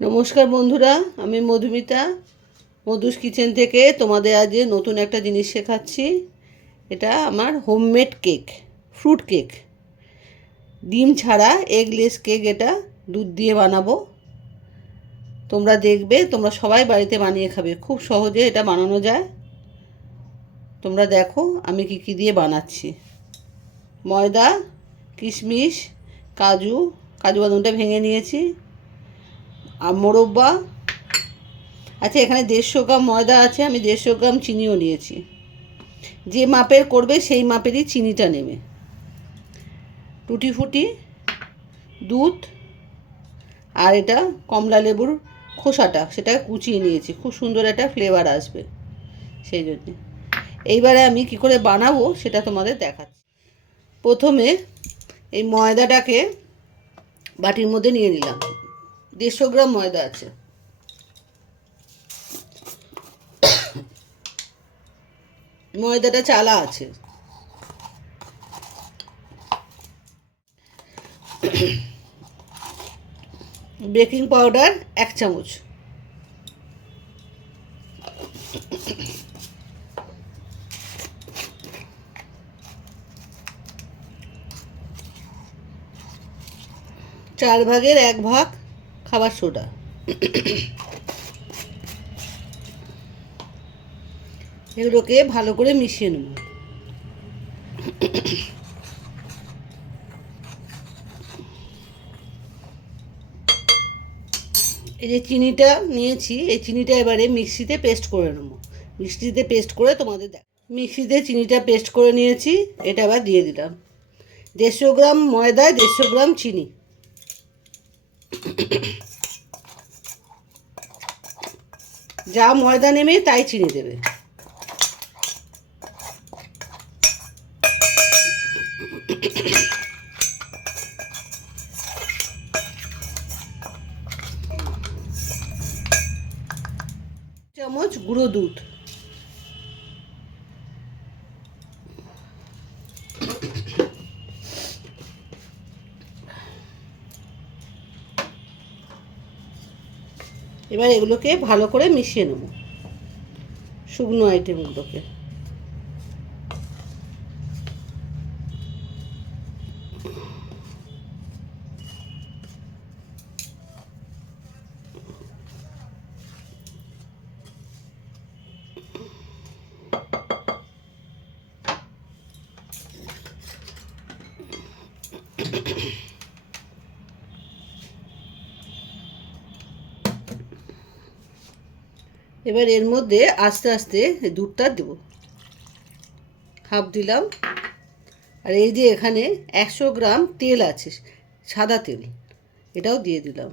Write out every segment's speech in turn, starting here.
নমস্কার বন্ধুরা, আমি মধুমিতা মধুস কিচেন থেকে তোমাদের আজ নতুন একটা জিনিস শেখাচ্ছি। এটা আমার হোমমেড কেক, ফ্রুট কেক, ডিম ছাড়া এগলেস কেক। এটা দুধ দিয়ে বানাবো। তোমরা দেখবে, তোমরা সবাই বাড়িতে বানিয়ে খাবে, খুব সহজে এটা বানানো যায়। তোমরা দেখো আমি কি দিয়ে বানাচ্ছি। ময়দা, কিশমিশ, কাজু কাজু বাদামটা ভেঙে নিয়েছি, আর মোরব্বা। আচ্ছা, এখানে 150 গ্রাম ময়দা আছে, আমি 150 গ্রাম চিনিও নিয়েছি। যে মাপের করবে সেই মাপেরই চিনিটা নেবে। টুটি ফুটি, দুধ, আর এটা কমলা লেবুর খোসাটা, সেটা কুচিয়ে নিয়েছি, খুব সুন্দর একটা ফ্লেভার আসবে সেই জন্যে। এইবারে আমি কি করে বানাবো সেটা তোমাদের দেখাচ্ছি। প্রথমে এই ময়দাটাকে বাটির মধ্যে নিয়ে নিলাম। 150 গ্রাম ময়দা আছে। ময়দাটা চালা আছে। বেকিং পাউডার 1 চামচ, চার ভাগের 1 ভাগ খাবার সোডা। এগুলোকে ভালো করে মিশিয়ে নেব। এই যে চিনিটা নিয়েছি, এই চিনিটা এবারে মিক্সিতে পেস্ট করে নেব। মিক্সিতে পেস্ট করে তোমাদের দেখ। মিক্সিতে চিনিটা পেস্ট করে নিয়েছি, এটা আবার দিয়ে দিলাম। 150 গ্রাম ময়দায় 150 গ্রাম চিনি। যা ময়দা নেবে তাই চিনি দেবে। চামচ গুঁড়ো দুধ। এবার এগুলোকে ভালো করে মিশিয়ে নেব, শুকনো আইটেমগুলোকে। এবার এর মধ্যে আস্তে আস্তে দুধটা দেবো। হাফ দিলাম। আর এই যে এখানে 100 গ্রাম তেল আছে, সাদা তেল, এটাও দিয়ে দিলাম।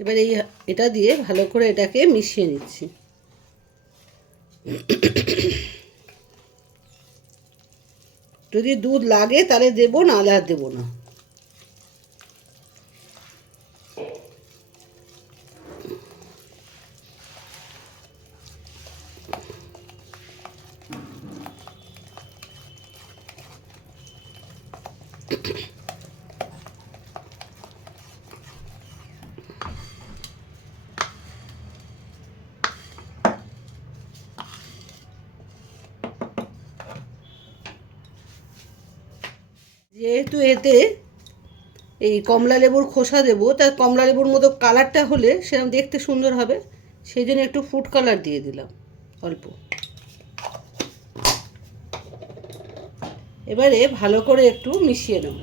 এবার এটা দিয়ে ভালো করে এটাকে মিশিয়ে নিচ্ছি। যদি দুধ লাগে তাহলে দেবো, নাহলে আর দেবো না। যেহেতু এতে এই কমলা লেবুর খোসা দেবো, তার কমলা লেবুর মতো কালারটা হলে সেরকম দেখতে সুন্দর হবে, সেই জন্য একটু ফুড কালার দিয়ে দিলাম অল্প। এবারে ভালো করে একটু মিশিয়ে নেব।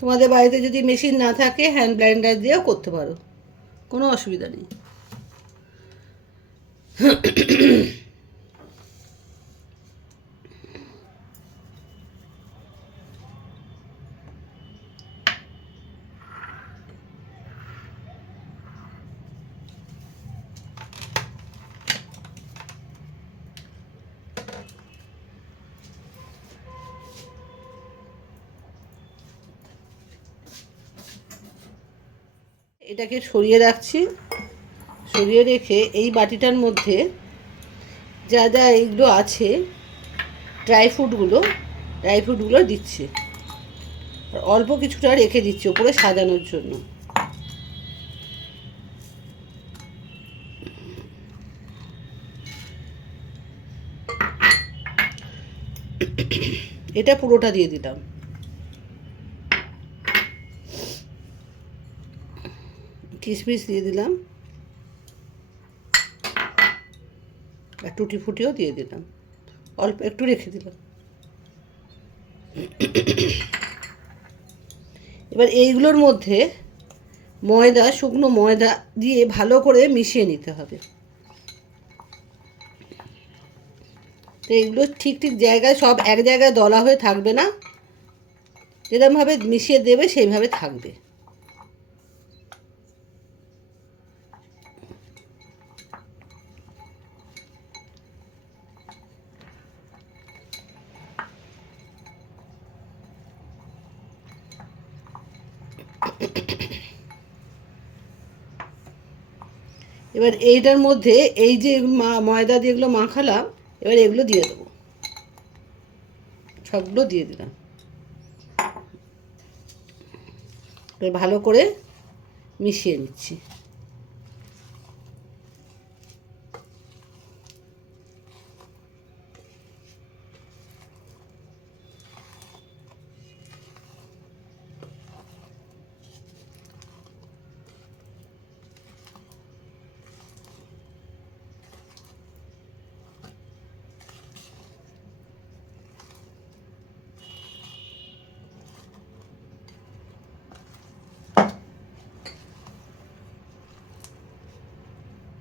তোমাদের বাড়িতে যদি মেশিন না থাকে, হ্যান্ড ব্লেন্ডার দিয়েও করতে পারো, কোনো অসুবিধা নেই। এটাকে সরিয়ে রাখছি। সরিয়ে রেখে এই বাটিটার মধ্যে যা যা এইগুলো আছে ড্রাই ফ্রুটগুলো দিচ্ছি। আর অল্প কিছুটা রেখে দিচ্ছি ওপরে সাজানোর জন্য। এটা পুরোটা দিয়ে দিলাম। কিশমিশ দিয়ে দিলাম আর টুটি ফুটিও দিয়ে দিলাম, অল্প একটু রেখে দিলাম। এবার এইগুলোর মধ্যে শুকনো ময়দা দিয়ে ভালো করে মিশিয়ে নিতে হবে। তো এইগুলো ঠিক ঠিক জায়গায়, সব এক জায়গায় দলা হয়ে থাকবে না, যেরকমভাবে মিশিয়ে দেবে সেইভাবে থাকবে। এবার এইটার মধ্যে এই যে ময়দা দিয়ে এগুলো মাখালাম, এবার এগুলো দিয়ে দেবো, সবগুলো দিয়ে দিলাম। এবার ভালো করে মিশিয়ে নিচ্ছি।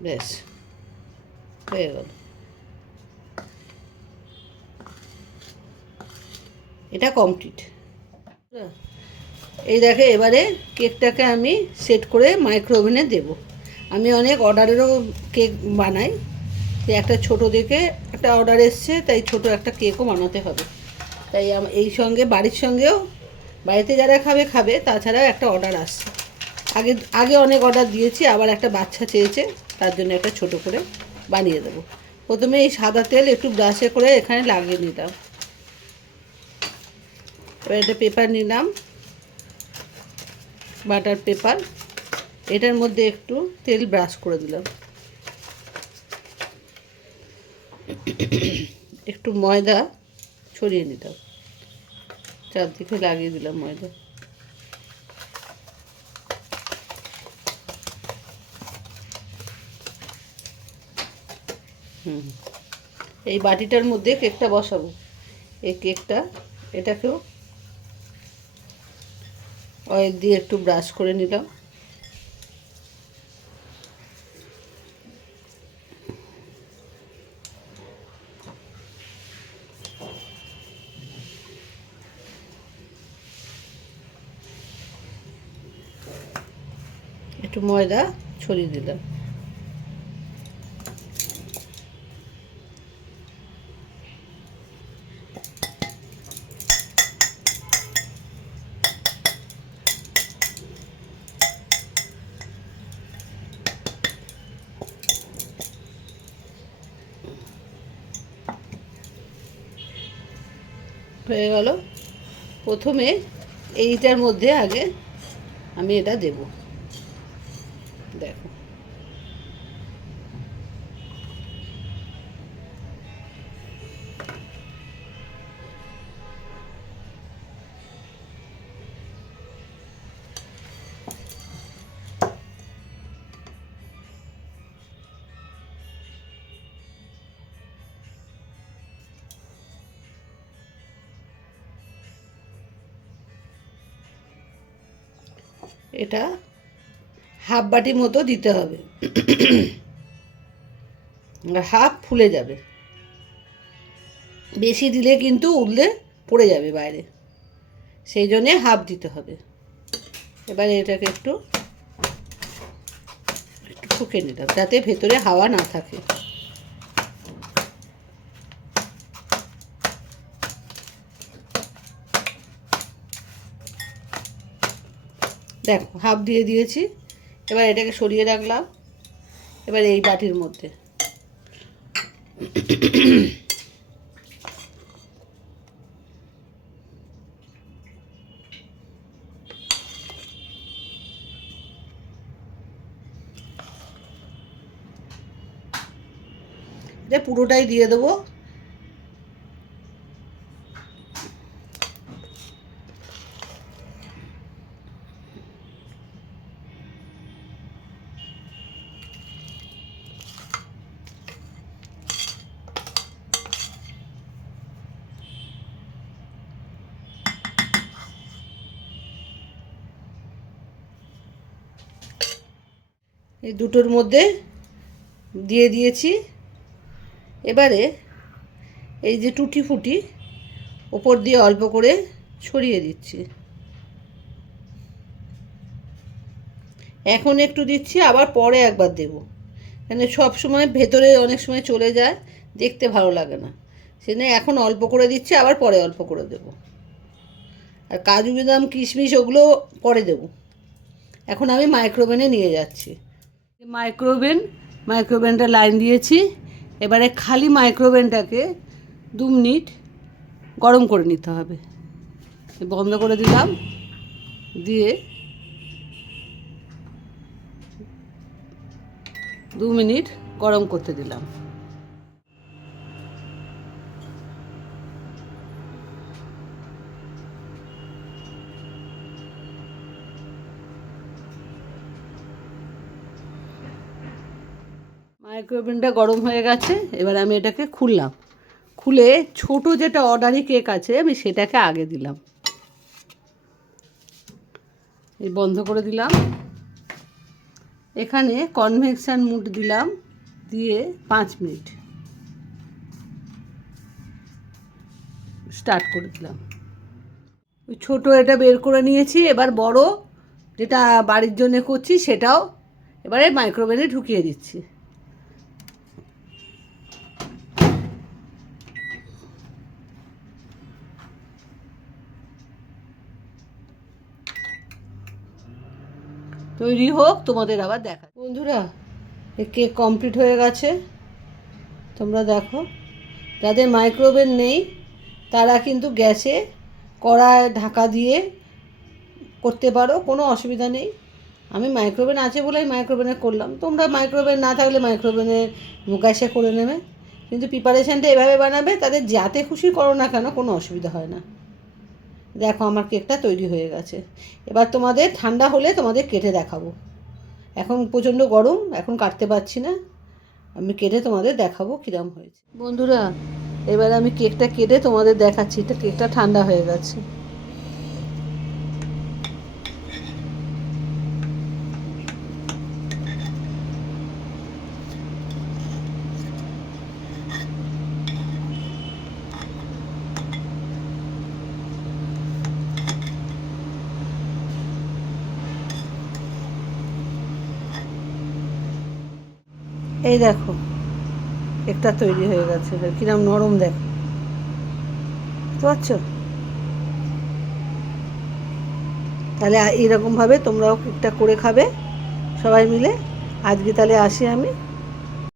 ব্যাস হয়ে গেল। এটা কমপ্লিট। এই দেখে এবারে কেকটাকে আমি সেট করে মাইক্রো ওভেনে দেবো। আমি অনেক অর্ডারেরও কেক বানাই, একটা ছোট দেখে একটা অর্ডার এসছে, তাই ছোট একটা কেকও বানাতে হবে। তাই এই সঙ্গে বাড়ির সঙ্গেও, বাড়িতে যারা খাবে, তাছাড়াও একটা অর্ডার আসছে। আগে আগে অনেক অর্ডার দিয়েছি, আবার একটা বাচ্চা চেয়েছে, তার জন্য একটা ছোট করে বানিয়ে দেবো। প্রথমে এই সাদা তেল একটু ব্রাশে করে এখানে লাগিয়ে নিলাম। এবার একটা পেপার নিলাম, বাটার পেপার, এটার মধ্যে একটু তেল ব্রাশ করে দিলাম। একটু ময়দা ছড়িয়ে নিলাম, চারদিকে লাগিয়ে দিলাম ময়দা। এই বাটিটার মধ্যে কেকটা বসাবো। এই কেকটা, এটাকেও অয়েল দিয়ে একটু ব্রাশ করে নিলাম। একটু ময়দা ছড়িয়ে দিলাম। হয়ে গেল। প্রথমে এইটার মধ্যে আগে আমি এটা দেব, দেখো। এটা হাফ বাটি মতো দিতে হবে, হাফ ফুলে যাবে। বেশি দিলে কিন্তু উঠলে পড়ে যাবে বাইরে, সেই জন্যে হাফ দিতে হবে। এবারে এটাকে একটু ফুঁকে নিলাম, যাতে ভেতরে হাওয়া না থাকে। দেখো হাফ দিয়ে দিয়েছি। এবার এটাকে সরিয়ে রাখলাম। এবার এই বাটির মধ্যে এটা পুরোটাই দিয়ে দেবো। এই দুটোর মধ্যে দিয়ে দিয়েছি। এবারে এই যে টুটি ফুটি ওপর দিয়ে অল্প করে ছড়িয়ে দিচ্ছি। এখন একটু দিচ্ছি, আবার পরে একবার দেব, কেন সব সময় ভেতরে অনেক সময় চলে যায়, দেখতে ভালো লাগে না, সেজন্য এখন অল্প করে দিচ্ছি, আবার পরে অল্প করে দেব। আর কাজু বাদাম কিশমিশ ওগুলো পরে দেব। এখন আমি মাইক্রোওভেনে নিয়ে যাচ্ছি। মাইক্রোওভেনটা লাইন দিয়েছি। এবারে খালি মাইক্রোওভেনটাকে 2 মিনিট গরম করে নিতে হবে। বন্ধ করে দিলাম, দিয়ে 2 মিনিট গরম করতে দিলাম। মাইক্রোওভেনটা গরম হয়ে গেছে। এবার আমি এটাকে খুললাম, খুলে ছোট যেটা অর্ডারি কেক আছে আমি সেটাকে আগে দিলাম, এই বন্ধ করে দিলাম। এখানে কনভেকশন মুড দিলাম, দিয়ে 5 মিনিট স্টার্ট করে দিলাম। ওই ছোটো এটা বের করে নিয়েছি। এবার বড় যেটা বাড়ির জন্য করছি সেটাও এবারে মাইক্রোওভেনে ঢুকিয়ে দিচ্ছি। তৈরি হোক, তোমাদের আবার দেখা। বন্ধুরা, এই কেক কমপ্লিট হয়ে গেছে, তোমরা দেখো। যাদের মাইক্রোওভেন নেই তারা কিন্তু গ্যাসে কড়ায় ঢাকা দিয়ে করতে পারো, কোনো অসুবিধা নেই। আমি মাইক্রোওভেন আছে বলেই মাইক্রোওভেনে করলাম, তোমরা মাইক্রোওভেন না থাকলে মাইক্রোওভেনে গ্যাসে করে নেবে। কিন্তু প্রিপারেশানটা এভাবে বানাবে, তাদের যাতে খুশি করো না কেন কোনো অসুবিধা হয় না। দেখো আমার কেকটা তৈরি হয়ে গেছে। এবার তোমাদের ঠান্ডা হলে তোমাদের কেটে দেখাবো। এখন প্রচণ্ড গরম, এখন কাটতে পারছি না, আমি কেটে তোমাদের দেখাবো কীরকম হয়েছে। বন্ধুরা, এবার আমি কেকটা কেটে তোমাদের দেখাচ্ছি। এটা কেকটা ঠান্ডা হয়ে গেছে। এই দেখো কেকটা তৈরি হয়ে গেছে, কিরম নরম দেখো, বুঝতে পারছো? তাহলে এরকমভাবে তোমরাও কেকটা করে খাবে সবাই মিলে। আজকে তাহলে আসি আমি।